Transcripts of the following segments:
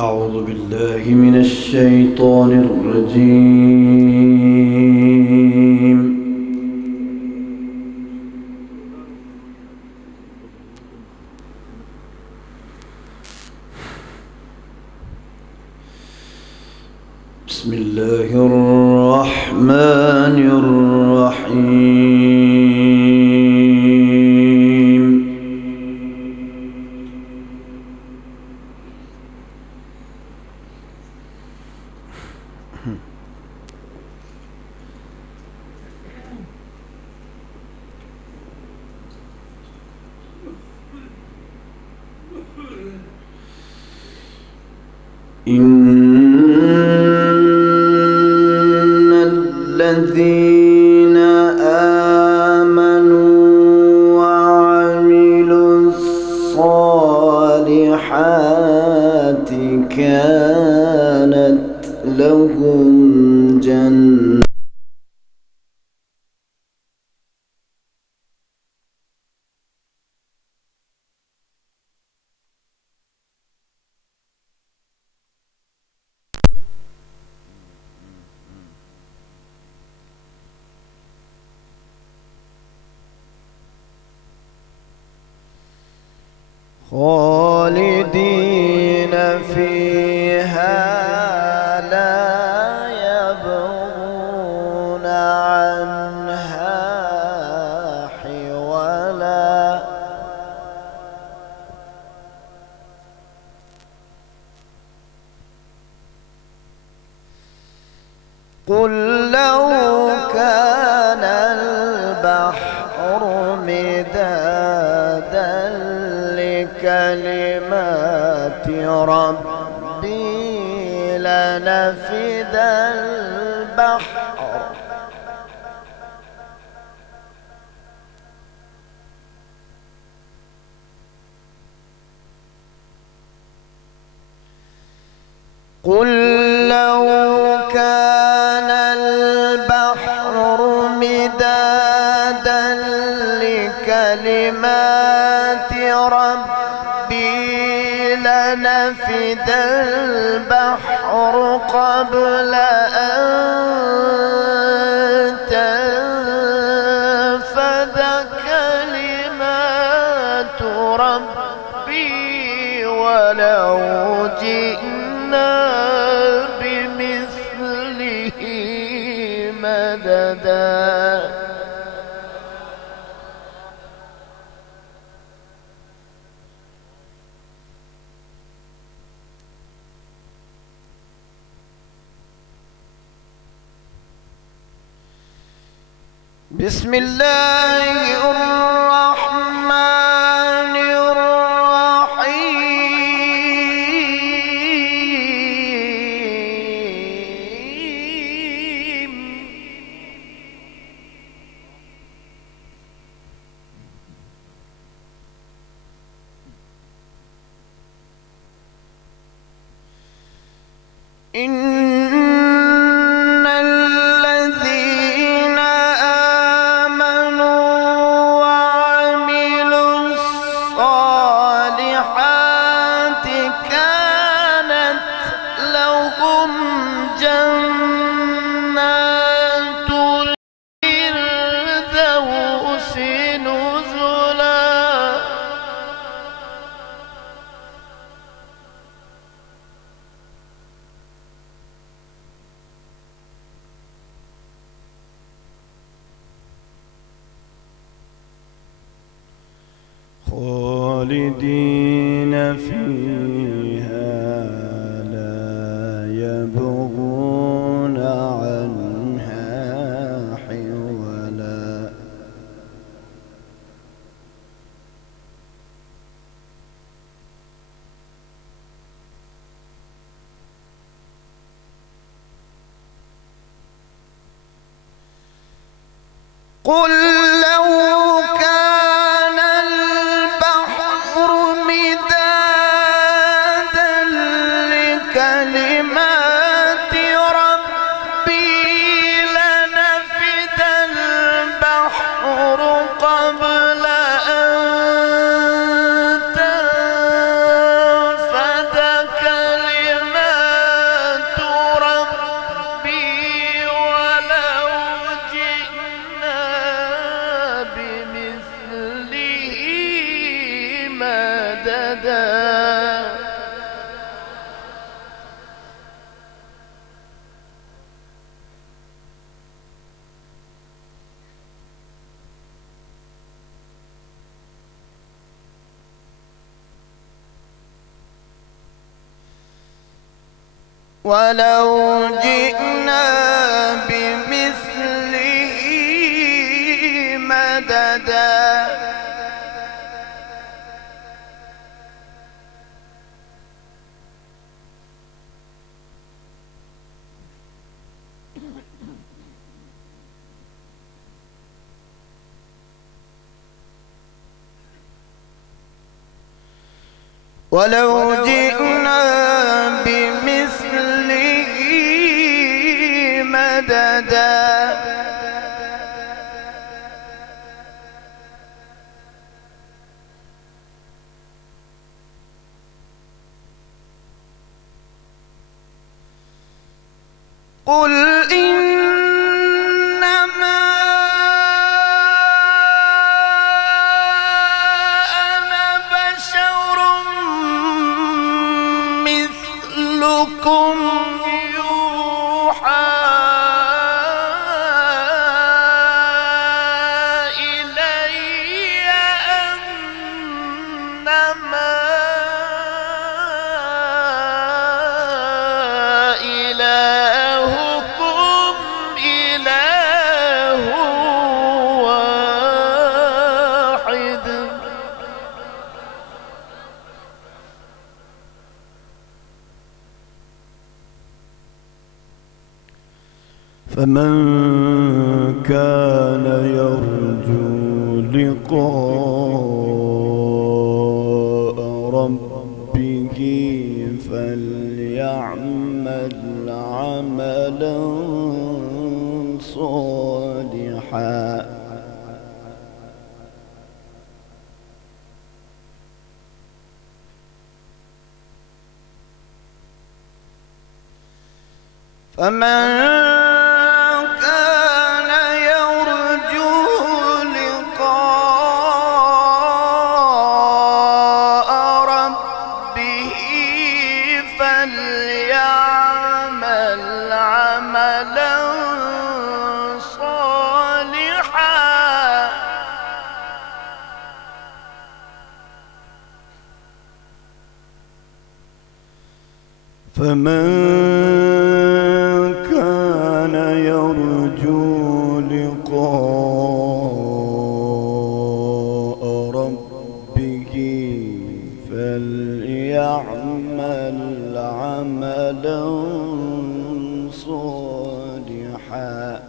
أعوذ بالله من الشيطان الرجيم. بسم الله الرحمن الرحيم. إن الذين آمنوا وعملوا الصالحات كانت لهم جنات خالدين فيها لا يبغون عنها حولا. قل لو كان البحر مدادا لكلمات ربي لنفد البحر قل لو كان البحر مدادا لكلمات ربي لنفد البحر قبل أن تنفد كلمات ربي ولو جئنا بمثله مددا. بسم الله الرحمن الرحيم. إن الذين آمنوا وعملوا الصالحات كانت لهم جنات الفردوس نزلا. خالدين فيها لا يبغون عنها حولا. قل لو كان البحر مدادا لكلمات ربي لنفد البحر قبل أن تنفد كلمات ولو جئنا بمثله مددا ولو جئنا بمثله مددا قل إنما أنا بشر مثلكم يوحى إلي أنما إلهكم إله واحد فمن كان يرجو لقاء ربه فليعمل عملا صالحا فمن كان يرجو لقاء ربه فليعمل عملا صالحا فمن كان يرجو لقاء ربه فليعمل عملا صالحا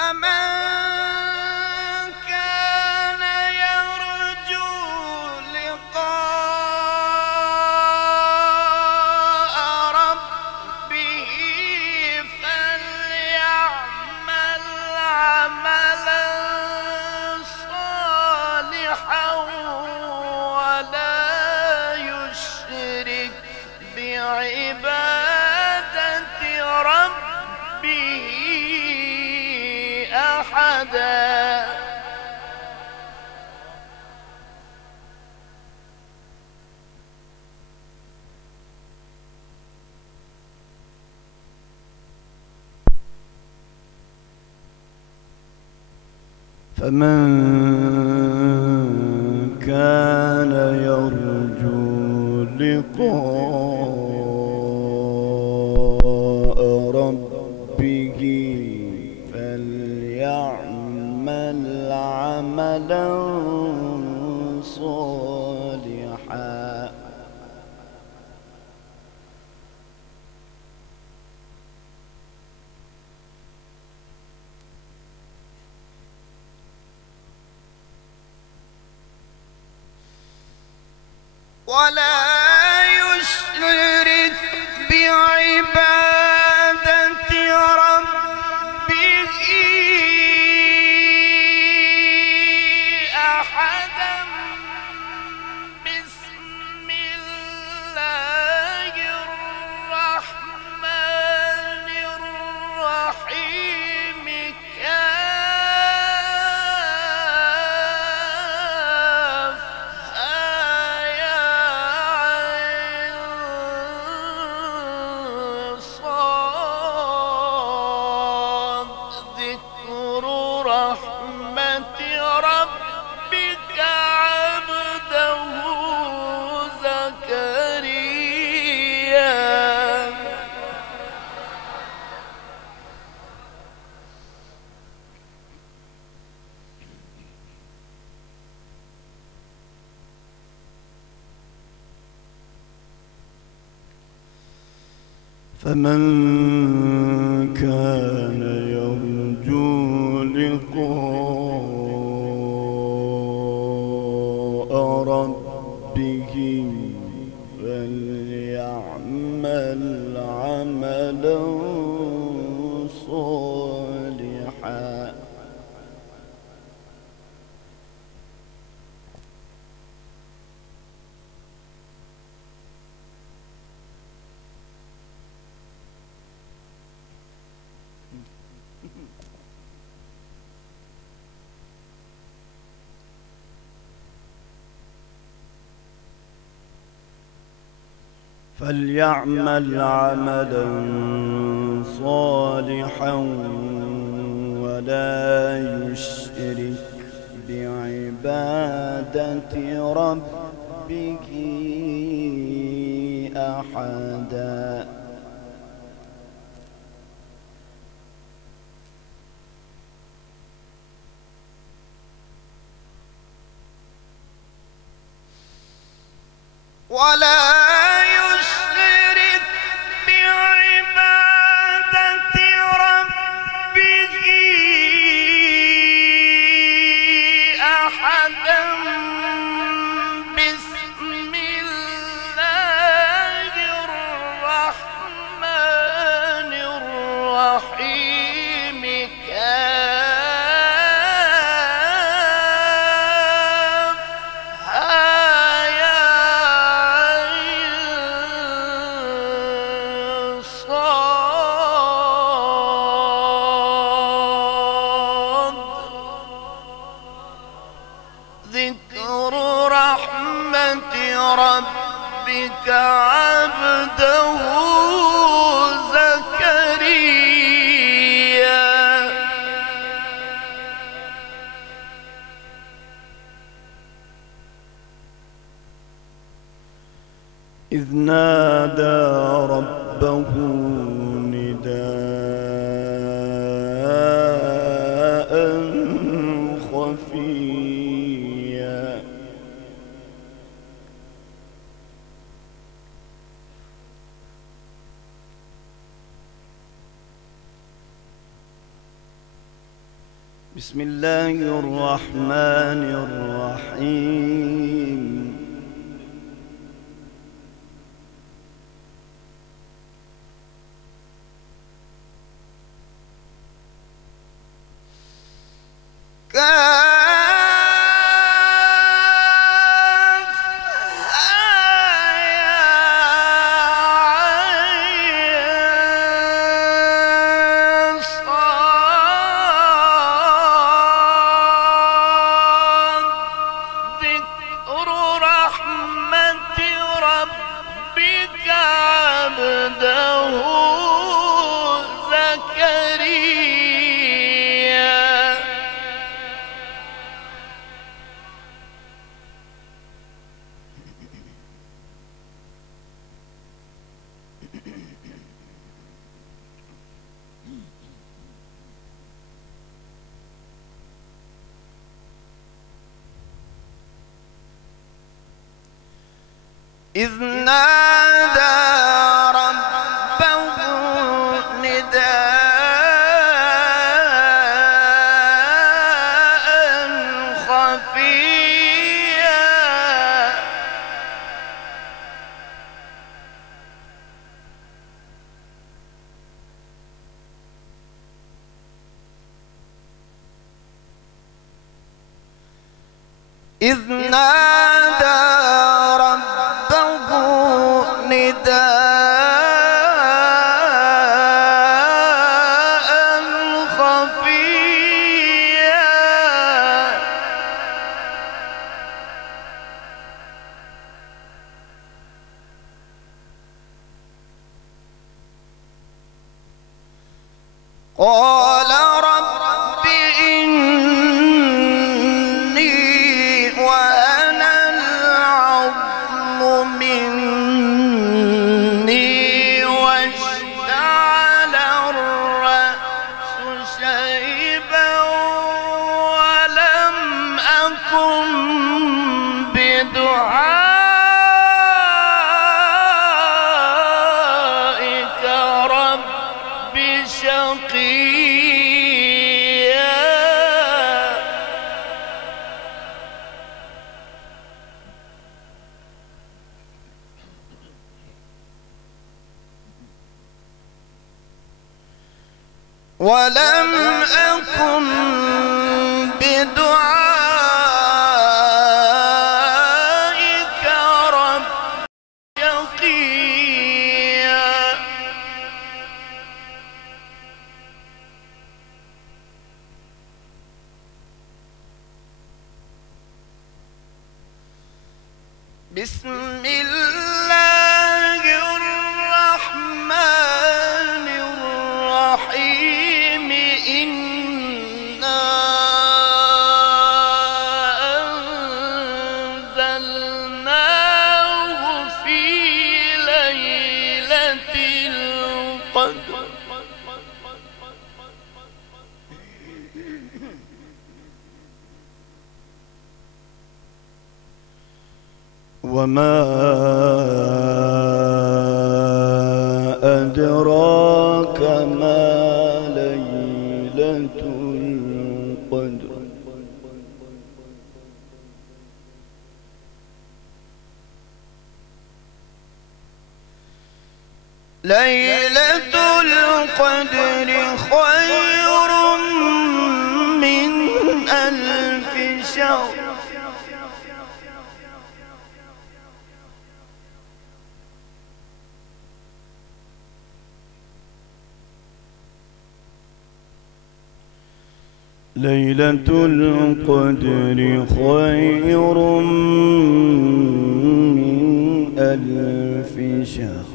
فمن كان يرجو لقاء ربه فليعمل عملا صالحا ولا يشرك بعبادة ربه أحدا فمن كان يرجو لقاء ربه فليعمل عملا صالحا ولا يشرك بعبادة ربه أحدا بسم الله الرحمن الرحيم كافها فمن كان يرجو لقاء ربه فليعمل عملا صالحا ولا يشرك بعبادة ربه أحدا بسم الله الرحمن الرحيم ذكر رحمة ربك عبده زكريا إذ نادى ربه نداء خفيا بسم الله الرحمن الرحيم إذ نادى ربه نداء خفيا إذ نادى نداء خفيا قال رب إني وهن العظم مني واشتعل الرأس شيبا ولم أكن بدعائك ولم أكن بدعائك رب شقيا. بسم الله الرحمن الرحيم. إنا أنزلناه في ليلة القدر. وما أدراك ما ليلة القدر. ليلة القدر خير من ألف شهر. ليلة القدر خير من ألف شهر.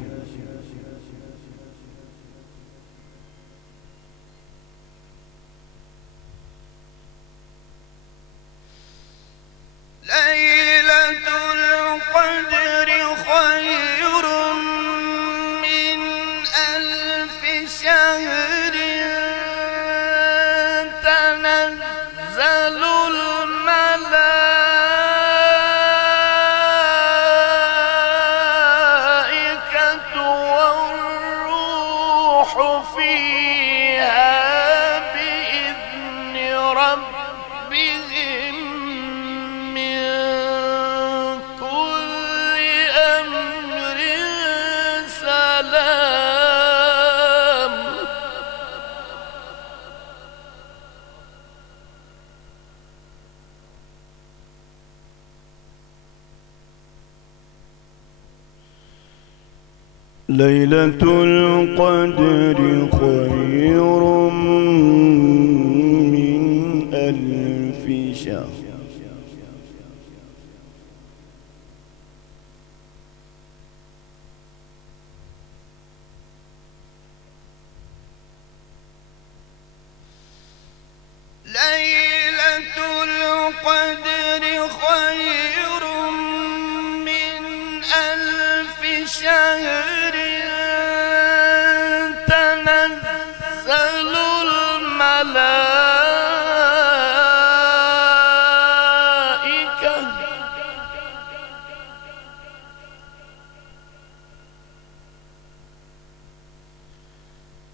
ليلة القدر خير من ألف شهر. تنزل الملائكة والروح فيها بإذن ربهم من كل أمر سلام. ليلة القدر خير من ألف شهر. ليلة القدر خير من ألف شهر.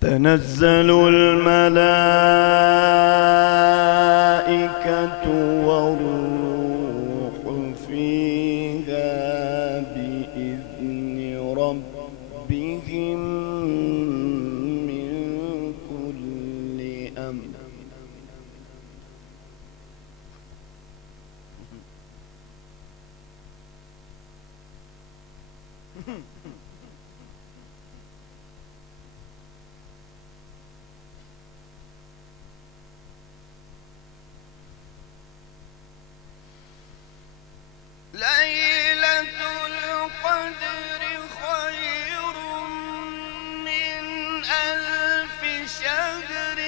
تنزل الملائكة والروح فيها بإذن ربهم من كل أمر. ليلة القدر خير من ألف شهر.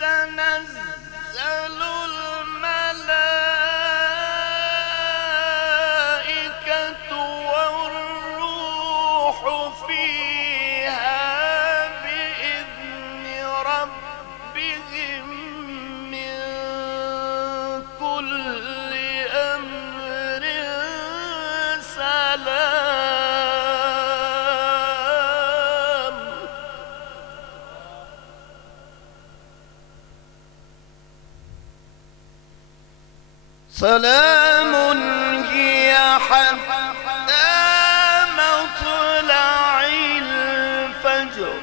تنزل الملائكة والروح فيها بإذن ربهم من كل أمر سلام. سلام هي حتى مطلع الفجر.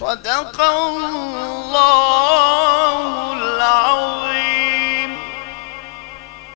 صدق الله